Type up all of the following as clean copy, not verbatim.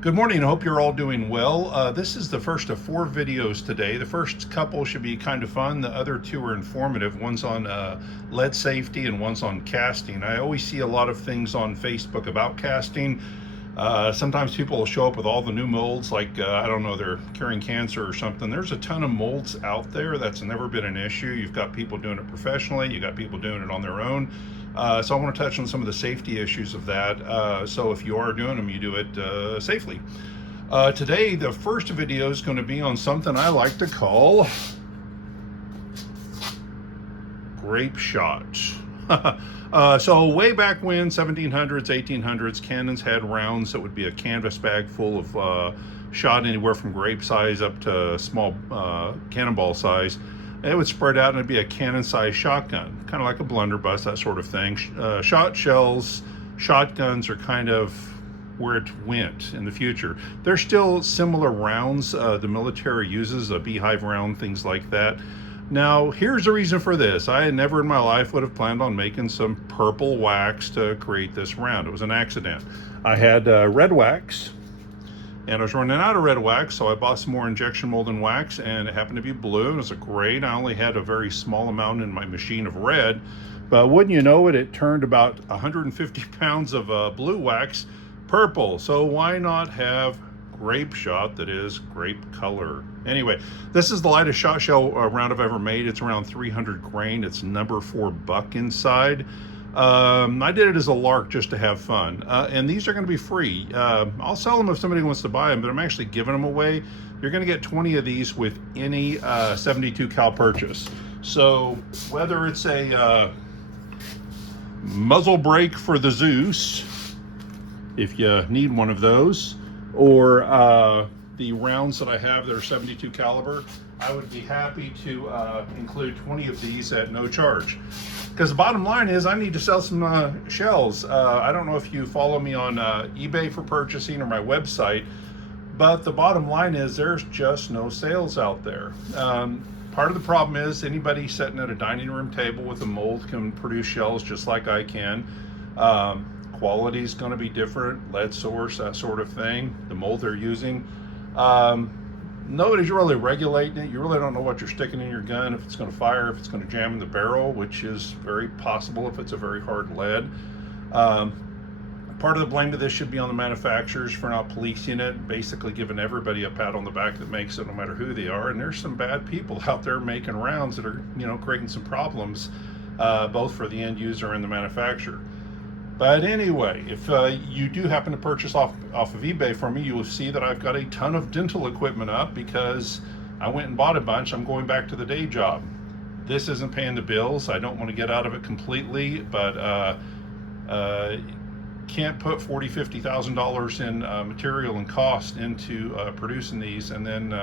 Good morning. I hope you're all doing well. This is the first of 4 videos today. The first couple should be kind of fun. The other 2 are informative. One's on lead safety and one's on casting. I always see a lot of things on Facebook about casting. Sometimes people will show up with all the new molds, like, I don't know, they're curing cancer or something. There's a ton of molds out there. That's never been an issue. You've got people doing it professionally. You've got people doing it on their own. So I want to touch on some of the safety issues of that. So if you are doing them, you do it safely. Today, the first video is going to be on something I like to call grape shots. So way back when, 1700s, 1800s, cannons had rounds that would be a canvas bag full of shot, anywhere from grape size up to small cannonball size. It would spread out and it'd be a cannon-sized shotgun, kind of like a blunderbuss, that sort of thing. Shot shells, shotguns are kind of where it went in the future. There's still similar rounds the military uses, a beehive round, things like that. Now, here's the reason for this. I never in my life would have planned on making some purple wax to create this round. It was an accident. I had red wax, and I was running out of red wax, so I bought some more injection molding wax, and it happened to be blue. It was great. I only had a very small amount in my machine of red, but wouldn't you know it, it turned about 150 pounds of blue wax purple. So why not have grape shot that is grape color? Anyway, this is the lightest shot shell round I've ever made. It's around 300 grain. It's number 4 buck inside. I did it as a lark just to have fun, and these are going to be free. I'll sell them if somebody wants to buy them, but I'm actually giving them away. You're going to get 20 of these with any 72 cal purchase. So whether it's a muzzle brake for the Zeus, if you need one of those, or the rounds that I have that are 72 caliber, I would be happy to include 20 of these at no charge. Because the bottom line is I need to sell some shells. I don't know if you follow me on eBay for purchasing or my website, but the bottom line is there's just no sales out there. Part of the problem is anybody sitting at a dining room table with a mold can produce shells just like I can. Quality is going to be different, lead source, that sort of thing, the mold they're using. Nobody's really regulating it. You really don't know what you're sticking in your gun, if it's going to fire, if it's going to jam in the barrel, which is very possible if it's a very hard lead. Part of the blame to this should be on the manufacturers for not policing it, basically giving everybody a pat on the back that makes it, no matter who they are. And there's some bad people out there making rounds that are, creating some problems, both for the end user and the manufacturer. But anyway, if you do happen to purchase off of eBay from me, you will see that I've got a ton of dental equipment up because I went and bought a bunch. I'm going back to the day job. This isn't paying the bills. I don't want to get out of it completely, but can't put $40,000, $50,000 in material and cost into producing these and then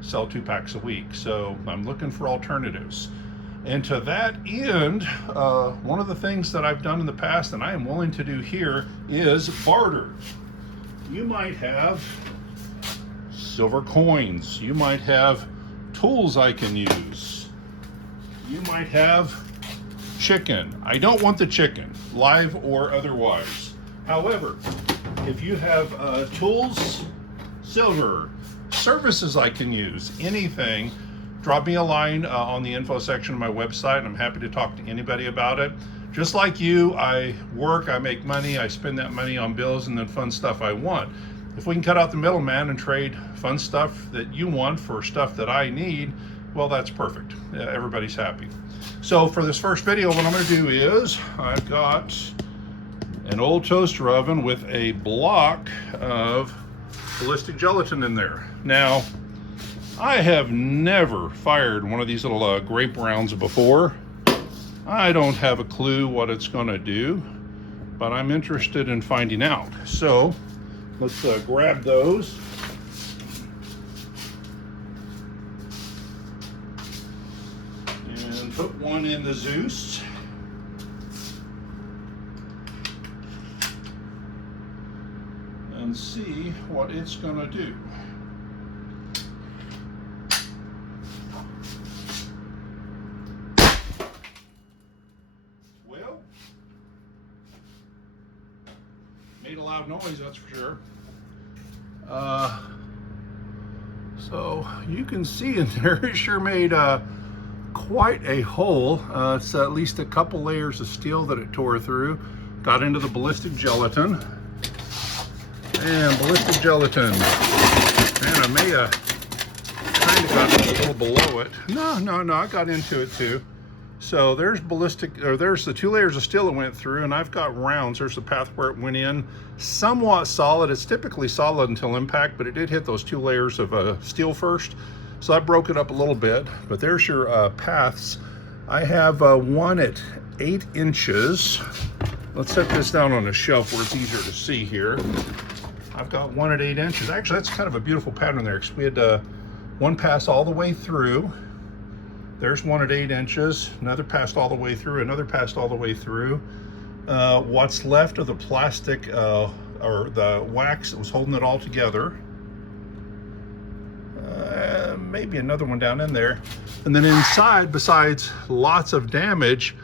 sell 2 packs a week. So I'm looking for alternatives. And to that end, one of the things that I've done in the past and I am willing to do here is barter. You might have silver coins. You might have tools I can use. You might have chicken. I don't want the chicken, live or otherwise. However, if you have tools, silver, services I can use, anything, drop me a line on the info section of my website, and I'm happy to talk to anybody about it. Just like you, I work, I make money, I spend that money on bills and then fun stuff I want. If we can cut out the middleman and trade fun stuff that you want for stuff that I need, well, that's perfect. Everybody's happy. So for this first video, what I'm going to do is I've got an old toaster oven with a block of ballistic gelatin in there. Now, I have never fired one of these little grape rounds before. I don't have a clue what it's going to do, but I'm interested in finding out. So let's grab those. And put one in the Zeus. And see what it's going to do. Made a loud noise, that's for sure. So you can see in there, it sure made quite a hole. It's at least a couple layers of steel that it tore through. Got into the ballistic gelatin. And ballistic gelatin. And I may have kind of got a little below it. No, I got into it too. So there's there's the 2 layers of steel that went through, and I've got rounds. There's the path where it went in. Somewhat solid. It's typically solid until impact, but it did hit those 2 layers of steel first. So I broke it up a little bit, but there's your paths. I have one at 8 inches. Let's set this down on a shelf where it's easier to see here. I've got one at 8 inches. Actually, that's kind of a beautiful pattern there, because we had one pass all the way through. There's one at 8 inches, another passed all the way through, another passed all the way through. What's left of the plastic or the wax that was holding it all together. Maybe another one down in there. And then inside, besides lots of damage,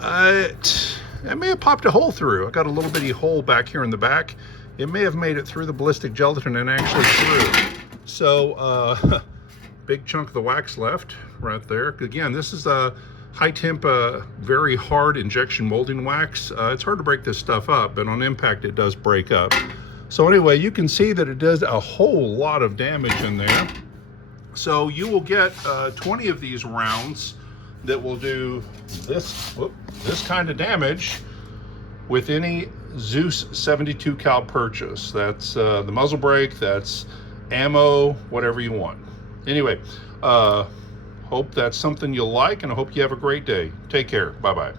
it may have popped a hole through. I got a little bitty hole back here in the back. It may have made it through the ballistic gelatin and actually through. So, big chunk of the wax left right there. Again, this is a high temp, very hard injection molding wax. It's hard to break this stuff up, but on impact it does break up. So anyway, you can see that it does a whole lot of damage in there. So you will get 20 of these rounds that will do this kind of damage with any Zeus 72 cal purchase. That's the muzzle brake, that's ammo, whatever you want. Anyway, hope that's something you'll like, and I hope you have a great day. Take care. Bye-bye.